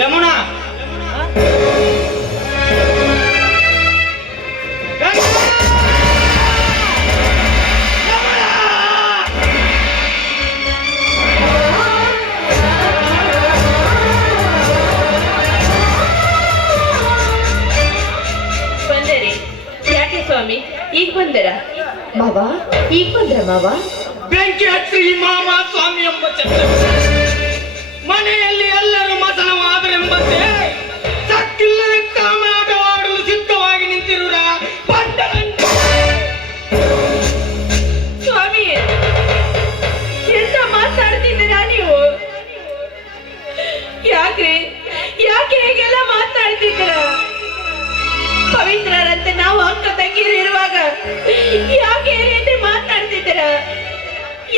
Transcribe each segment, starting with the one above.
ಯಮುನಾ ಬಂದರಿ ಯಾಕೆ ಸ್ವಾಮಿ ಈಗ ಬಂದರ ಮಾವ ಈಗ ಬಂದ್ರ ಮಾವ ಬೆಂಕಿ ಹಚ್ಚಿ ಮಾಮ ಸ್ವಾಮಿ ಎಂಬ ಚಂದ್ರ ಮನೆಯಲ್ಲಿ ಎಲ್ಲರೂ ಮಸನವಾದರೆಂಬಂತೆ ಸಕ್ಕಿಲ್ಲದ ಕಾಮಾಟವಾಡಲು ಸಿದ್ಧವಾಗಿ ನಿಂತಿರುವ ಸ್ವಾಮಿ ಎಂತ ಮಾತಾಡ್ತಿದ್ದೀರಾ ನೀವು? ಯಾಕೆ ಯಾಕೆ ಹೀಗೆಲ್ಲ ಮಾತಾಡ್ತಿದ್ದೀರಾ? ಪವಿತ್ರರಂತೆ ನಾವು ಅಕ್ಕ ತಂಗಿರು ಇರುವಾಗ ಯಾಕೆ ಈ ರೀತಿ ಮಾತಾಡ್ತಿದ್ದೀರಾ?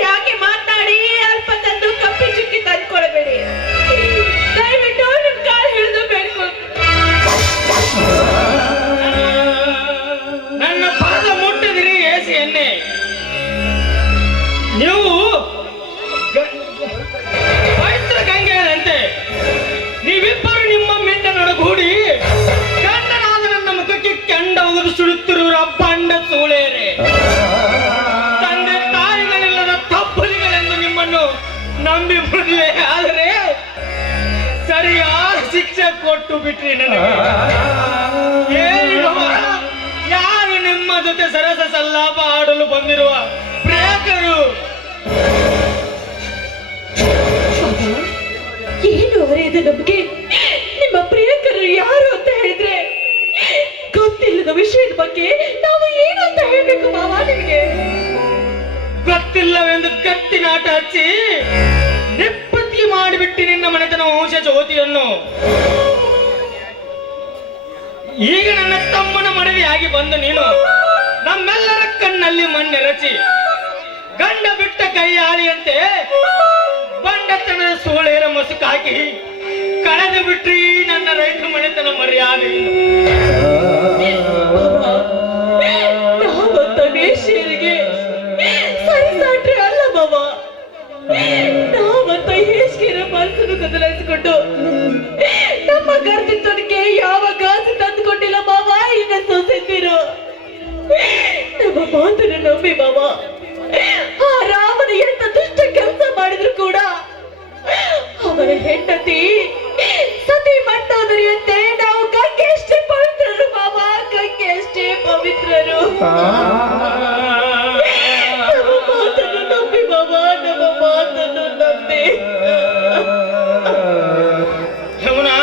ಯಾಕೆ ಮಾತಾಡಿ ಅಲ್ಪ ತಂದು ಕಪ್ಪಿ ಚುಕ್ಕಿ ತಂದ್ಕೊಳ್ಬೇಡಿ. ದಯವಿಟ್ಟು ನಿಮ್ ಕಾಲು ಹಿಡಿದು ಬೇಕು. ನನ್ನ ಪಾದ ಮುಟ್ಟಿದಿರಿ ಏಸಿ ಎಣ್ಣೆ. ನೀವು ಪವಿತ್ರ ಗಂಗೆಯಂತೆ ನೀವಿಬ್ಬರು ನಿಮ್ಮ ಮಿಂಡ ನೊಡಗೂಡಿ ಗಂಡನಾದ ನನ್ನ ಮುಖಕ್ಕೆ ಕೆಂಡ ಒಗೆದು ಸುಡುತ್ತಿರುವ ಬಂಡ ಸೂಳೇರೆ ತಂದೆ ತಾಯಿಗಳಿಲ್ಲದ ತಪ್ಪಲಿಗಳೆಂದು ನಿಮ್ಮನ್ನು ನಂಬಿ ಮದುವೆ ಆದರೆ ಸರಿಯಾದ ಶಿಕ್ಷೆ ಕೊಟ್ಟು ಬಿಟ್ರಿ ನನಗೆ. ಯಾರು ನಿಮ್ಮ ಜೊತೆ ಸರಸ ಸಲ್ಲಾಪ ಆಡಲು ಬಂದಿರುವ ಪ್ರೇಕರು? ಏನು ಅವರೇದು ನಮಗೆ? ನಿಮ್ಮ ಪ್ರಿಯಕರು ಯಾರು ಅಂತ ಹೇಳಿದ್ರೆ ಗೊತ್ತಿಲ್ಲದ ವಿಷಯದ ಬಗ್ಗೆ ನಾವು ಏನು ಅಂತ ಹೇಳ್ಬೇಕು ಮಾವ ನಿಮಗೆ? ಗೊತ್ತಿಲ್ಲವೆಂದು ಕತ್ತಿನಾಟ ಹಚ್ಚಿ ನಿಪ್ಪತ್ತಿ ಮಾಡಿಬಿಟ್ಟಿ ನಿನ್ನ ಮನೆತನ ವಂಶ ಜ್ಯೋತಿಯನ್ನು. ಈಗ ನನ್ನ ತಮ್ಮನ ಮಡವಿಯಾಗಿ ಬಂದು ನೀನು ನಮ್ಮೆಲ್ಲರ ಕಣ್ಣಲ್ಲಿ ಮಣ್ಣೆರಚಿ ಗಂಡ ಬಿಟ್ಟ ಕೈಯಾಳಿಯಂತೆ ಬಂಡತನದ ಸೋಳೇರ ಮಸುಕಾಕಿ ಕಳೆದು ಬಿಟ್ರಿ ನನ್ನ ರೈತ ಮನೆತನ ಮರ್ಯಾದೆ. ವೇಶ್ಯರಿಗೆ ಸರಿಸಾಟ್ರೆ ಅಲ್ಲ ಬಾವ. ನಾವಂತ ಹೇಸಿಗೆರ ಮನಸ್ಸನ್ನು ಬದಲಾಯಿಸಿಕೊಂಡು ನಮ್ಮ ಗರ್ಭಿತನಿಗೆ ಯಾವ ಗಾಸು ತಂದುಕೊಂಡಿಲ್ಲ ಬಾವ. ಈಗ ಸೊಸೆಂದಿರು ನಮ್ಮ ಮಾತನ್ನು ನಂಬಿ ಬಾವ. ಆ ರಾಮನ ಎಂತ ದುಷ್ಟ ಕೆಲಸ ಮಾಡಿದ್ರು ಕೂಡ ಅವರ ಹೆಂಡತಿ ಸತಿ ಮಂಟೋದರಿಯಂತೆ ನಾವು ಗಂಗೆ ಅಷ್ಟೇ ಪವಿತ್ರರು ಬಾವ. ಗಂಗೆ ಅಷ್ಟೇ ಪವಿತ್ರರು. ನಮ್ಮ ಮಾತನ್ನು ನಂಬಿ ಬಾವ, ನಮ್ಮ ಮಾತನ್ನು ನಂಬಿ. ಯಮುನಾ,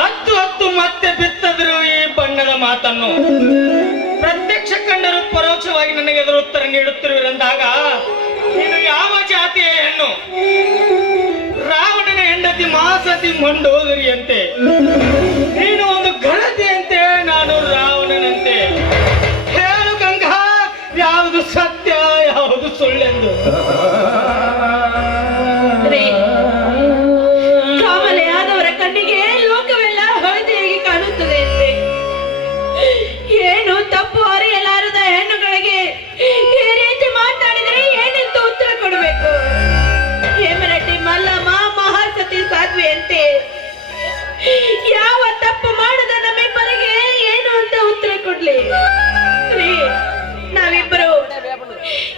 ಹತ್ತು ಹತ್ತು ಮತ್ತೆ ಬಿತ್ತದ್ರು ಈ ಬಣ್ಣದ ಮಾತನ್ನು. ಪ್ರತ್ಯಕ್ಷ ಕಂಡರು ಪರೋಕ್ಷವಾಗಿ ನನಗೆ ಎದುರು ಉತ್ತರ ನೀಡುತ್ತಿರುವಿರಂದಾಗ ನೀನು ಯಾವ ಜಾತಿಯ ಹೆಣ್ಣು? ರಾವಣನ ಹೆಂಡತಿ ಮಹಾಸತಿ ಮಂಡೋದರಿಯಂತೆ ನೀನು ಒಂದು ಗಣತಿಯಂತೆ, ನಾನು ರಾವಣನಂತೆ. ಹೇಳು ಗಂಗಾ, ಯಾವುದು ಸತ್ಯ ಯಾವುದು ಸುಳ್ಳೆಂದು? ಕಾಮಲೆಯಾದವರ ಕಣ್ಣಿಗೆ ಲೋಕವೆಲ್ಲ ಹಳದಿಯಾಗಿ ಕಾಣುತ್ತದೆ ಅಂತೆ. ಏನು ತಪ್ಪು ಅರಿಯಲಾರದ ಹೆಣ್ಣುಗಳಿಗೆ ಈ ರೀತಿ ಮಾತಾಡಿದರೆ ಏನೆಂತ ಉತ್ತರ ಕೊಡಬೇಕು? ಹೇಮರೆಡ್ಡಿ ಮಲ್ಲಮ್ಮ ಮಹಾಸತಿ ಸಾಧ್ವಿಯಂತೆ ಯಾವ ತಪ್ಪು ಮಾಡದ ನಮ್ಮಿಬ್ಬರಿಗೆ ಏನು ಅಂತ ಉತ್ತರ ಕೊಡ್ಲಿ? ನಾವಿಬ್ಬರು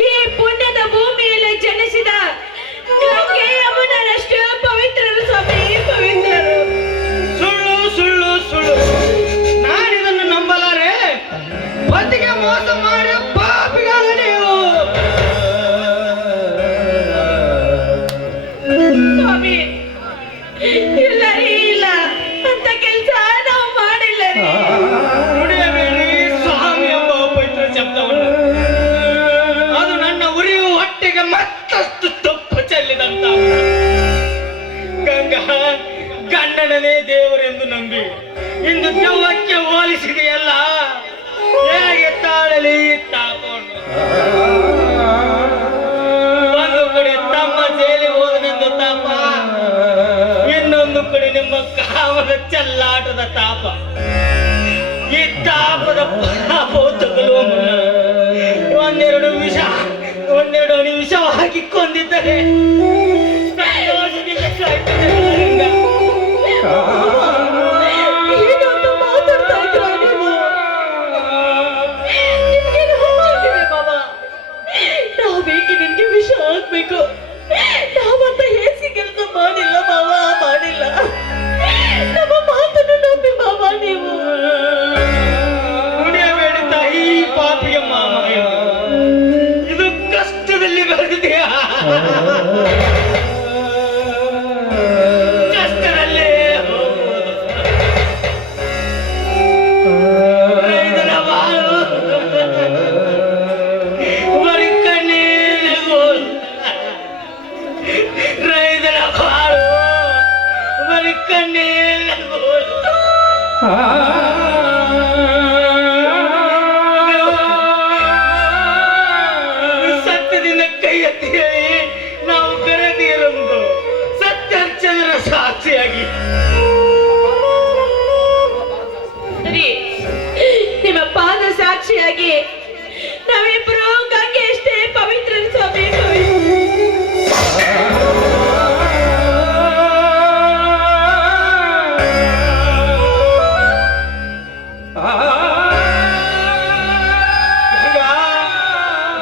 ಈ ಪುಣ್ಯದ ಭೂಮಿಯಲ್ಲಿ ಜನಿಸಿದ ಗಂಗೆ ಯಮುನರಷ್ಟು ಪವಿತ್ರರು ಸ್ವಾಮಿ, ಪವಿತ್ರರು. ಸುಳ್ಳು ಸುಳ್ಳು ಸುಳ್ಳು, ನಾನಿದನ್ನು ನಂಬಲಾರೆ. ಪತಿಗೆ ಮೋಸ ಮಾಡಿ ಪಾಪಿಗಾದ ನೀವು. ಸ್ವಾಮಿ ಇಲ್ಲ ರೀ, ಇಲ್ಲ ಅಂತ ಕೆಲಸ ನಾವು ಮಾಡಿಲ್ಲ ರೀ. ನುಡಿಯಬೇಡಿ ಸ್ವಾಮಿ ಎಂಬ ಪವಿತ್ರ ಶಬ್ದವನ್ನು. ಅದು ನನ್ನ ಉರಿಯುವ ಹೊಟ್ಟೆಗೆ ಮತ್ತಷ್ಟು ತಪ್ಪು ಚೆಲ್ಲಿದಂತ. ಗಂಗಾ, ಗಂಡನನೇ ದೇವರೆಂದು ನಂಬಿ ಇಂದು ದೆವ್ವಕ್ಕೆ ಹೋಲಿಸಿದೆಯಲ್ಲ, ಹೇಗೆ ತಾಳಲಿ ತಾಪವನ್ನು? ಒಂದು ಕಡೆ ತಮ್ಮ ಜೈಲಿ ಹೋದನೆಂದು ತಾಪ, ಇನ್ನೊಂದು ಕಡೆ ನಿಮ್ಮ ಕಾಮದ ಚೆಲ್ಲಾಟದ ತಾಪ. ಈ ತಾಪದ ಪಾಪವು ತಗಲುವ ಮುನ್ನ ಒಂದೆರಡು ನಿಮಿಷ ಹಾಕಿ ಕೊಂದಿದ್ದರೆ ಸಂತೋಷದಿಂದ ಸಾಯ್ತಿದ್ದೆ. ಏನು ಅಂತ ಮಾತಾಡ್ತಾ ಇದ್ರ ನೀವು? ನಿಮ್ಗೇನು ಹುಚ್ಚಿದೆ ಬಾಬಾ? ನಾವೇಕೆ ನಿಮ್ಗೆ ವಿಷ ಆಗ್ಬೇಕು? ನಾವಂತ ಹೇಸಿ ಕೆಲಸ ಮಾಡಿಲ್ಲ ಬಾಬಾ, ಮಾಡಿಲ್ಲ. ನಮ್ಮ ಮಾತನ್ನು ನಂಬಿ ಬಾಬಾ ನೀವು. ನುಡಿಯಬೇಡಿ ತಾಯಿ, ಪಾಪಿಯ ಮಾಮಯ್ಯ. ಇದು ಕಷ್ಟದಲ್ಲಿ ಬರೆದಿದೆಯಾ? ಕಷ್ಟದಲ್ಲೇ ಹೋಗುವುದು. ರೈತರ ಬಾಳು ಬರೀ ಕಣ್ಣೀರೇ ಗೋಳು. ರೈತರ ಬಾಳು ಬರೀ ಕಣ್ಣೀರೇ ಗೋಳು. ಸತ್ಯದಿಂದ ಕೈ ಎತ್ತಿ ಹೇಳಿ ನಾವು ಬೆರೆದಿರೊಂದು ಸತ್ಯಚಂದ್ರ ಸಾಕ್ಷಿಯಾಗಿ ಸರಿ, ನಿಮ್ಮ ಪಾದ ಸಾಕ್ಷಿಯಾಗಿ ನಾವಿಬ್ರು ಗಂಗೆ ಎಷ್ಟೇ ಪವಿತ್ರ ಸ್ವಾಮಿ.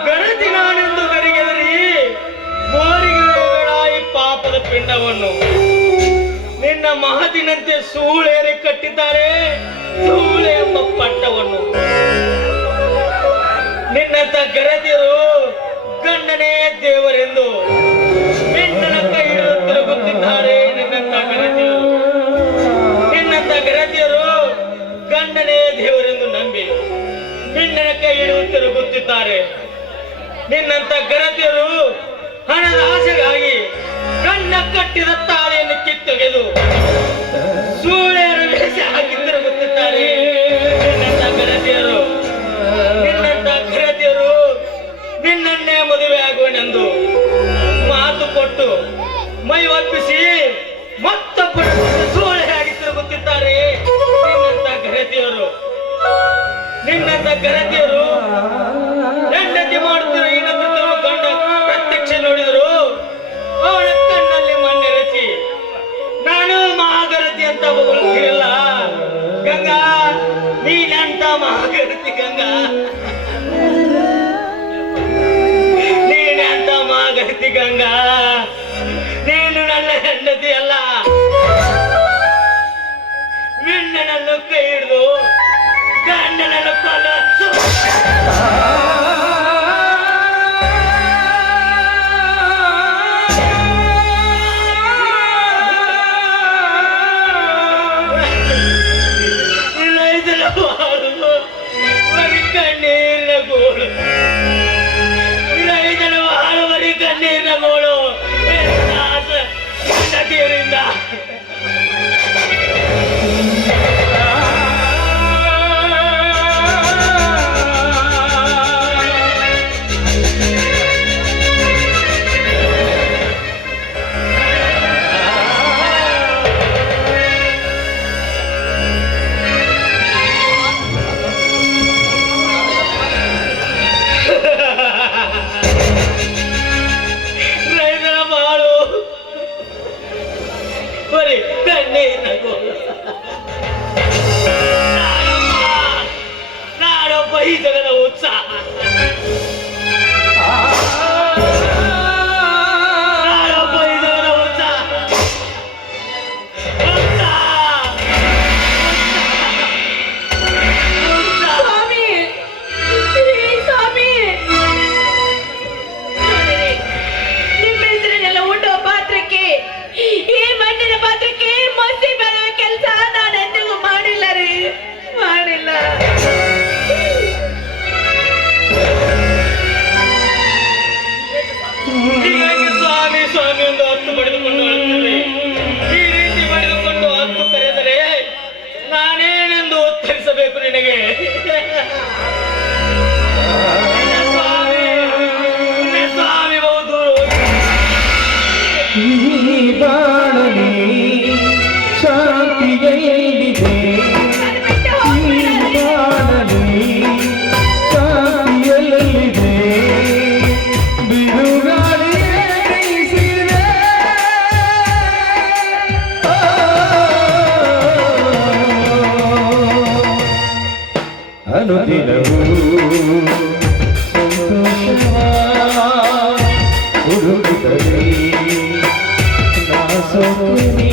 ಗಣತಿ ನಾನೆಂದು ಗರಿಗೆದರಿ ಗೋರಿಗೆಬೇಡ ಈ ಪಾಪದ ಪಿಂಡವನ್ನು. ನಿನ್ನ ಮಹದಿನಂತೆ ಸೂಳೇರಿ ಕಟ್ಟಿದ್ದಾರೆ ಸೂಳೆ ಎಂಬ ಪಟ್ಟವನ್ನು. ನಿನ್ನಂತ ಗರತಿಯರು ಗಂಡನೇ ದೇವರೆಂದು ನಿನ್ನನ ಕೈ ಹಿಡಿದು ತಿರುಗುತ್ತಿದ್ದಾರೆ. ನಿನ್ನಂತ ಗರತಿಯರು ಗಂಡನೇ ದೇವರೆಂದು ನಂಬಿ ನಿನ್ನನ ಕೈ ಹಿಡಿದು ತಿರುಗುತ್ತಿದ್ದಾರೆ. ನಿನ್ನಂತ ಗರತಿಯರು ಹಣದ ಆಸೆಗಾಗಿ ಗಂಡ ಕಟ್ಟಿದ ತಾಳಿಯನ್ನು ಕಿತ್ತೊಗೆದು ಸೂಳೆಯರು ವೇಷ ಹಾಕಿ ತಿರುಗುತ್ತಿದ್ದಾರೆ. ನಿನ್ನಂತ ಗರತಿಯರು ನಿನ್ನನ್ನೇ ಮದುವೆ ಆಗುವನೆಂದು ಮಾತು ಕೊಟ್ಟು ಮೈ ಒಪ್ಪಿಸಿ ಮತ್ತೊಬ್ಬರ ಸೂಳೆಯಾಗಿ ತಿರುಗುತ್ತಿದ್ದಾರೆ. ನಿನ್ನಂತ ಗರತಿಯರು ಹೆಂಡತಿ ಮಾಡುತ್ತಿರೋ ಇನ್ನೊಂದು ಗಂಡ ಪ್ರತ್ಯಕ್ಷ ನೋಡಿದರು ಅವಳ ಕಣ್ಣಲ್ಲಿ ಮಣ್ಣೆರಚಿ ನಾನು ಮಹಾಗರತಿ ಅಂತ ಹೊಗಳುತ್ತಿರಲ್ಲ. ಗಂಗಾ, ನೀನಂತ ಮಹಾಗರತಿ ಗಂಗಾ, ನೀನಂತ ಮಹಾಗರತಿ ಗಂಗಾ. ನೀನು ನನ್ನ ಹೆಂಡತಿ ಅಲ್ಲ. ನಿನ್ನನ್ನು ಕೈ ಹಿಡಿದು ಗಂಡನನ್ನು ಕೊಲ್ಲ ಬರೀ ಕಣ್ಣೀರಿನ ಗೋಳು. ರೈತನ ಬಾಳು ಬರೀ ಕಣ್ಣೀರಿನ ಗೋಳು. ಗಂಡತಿಯರಿಂದ ರೈತನ ಬಾಳು ಬರೀ ಕಣ್ಣೀರಿನ ಗೋಳು. ನಾಡೊಬ್ಬ ಈ ಜಗದ ಉತ್ಸಾಹ. ನಾಡೊಬ್ಬ ಈ ಜಗದ ಉತ್ಸಾಹ. ಸ್ವಾಮಿ, ಸ್ವಾಮಿ, ನಿಮ್ಮ ಹೆಸರನ್ನೆಲ್ಲ ಉಂಡೋ ಪಾತ್ರಕ್ಕೆ, ಈ ಮಣ್ಣಿನ ಪಾತ್ರಕ್ಕೆ ಮಸಿ ಬರುವ ಕೆಲಸ ನಾನು ಎಂದಿಗೂ ಮಾಡಿಲ್ಲ ರೀ, ಮಾಡಿಲ್ಲ. ಹೀಗಾಗಿ ಸ್ವಾಮಿ ಸ್ವಾಮಿ ಎಂದು ಹತ್ತು ಪಡೆದುಕೊಂಡು ಅಳುತ್ತಿದೆ. ಈ ರೀತಿ ಪಡೆದುಕೊಂಡು ಹತ್ತು ಕರೆದರೆ ನಾನೇನೆಂದು ಉತ್ತರಿಸಬೇಕು ನಿನಗೆ? ಸ್ವಾಮಿ ಬಹುದು ಈ ಬಾಳಲಿ ಶಾಂತಿಯಲ್ಲಿದೆ. ಈ ಬಾಳಲಿ ಶಾಂತಿಯಲ್ಲಿದೆ. ಬಿರುಗಾಳಿಯೇ ಬೀಸಿದೆ. ಅನುದಿನವೂ ಸಂತೋಷವ ಹುಡುಕುತ್ತದೆ ನಾ ಸೋತು ನೀ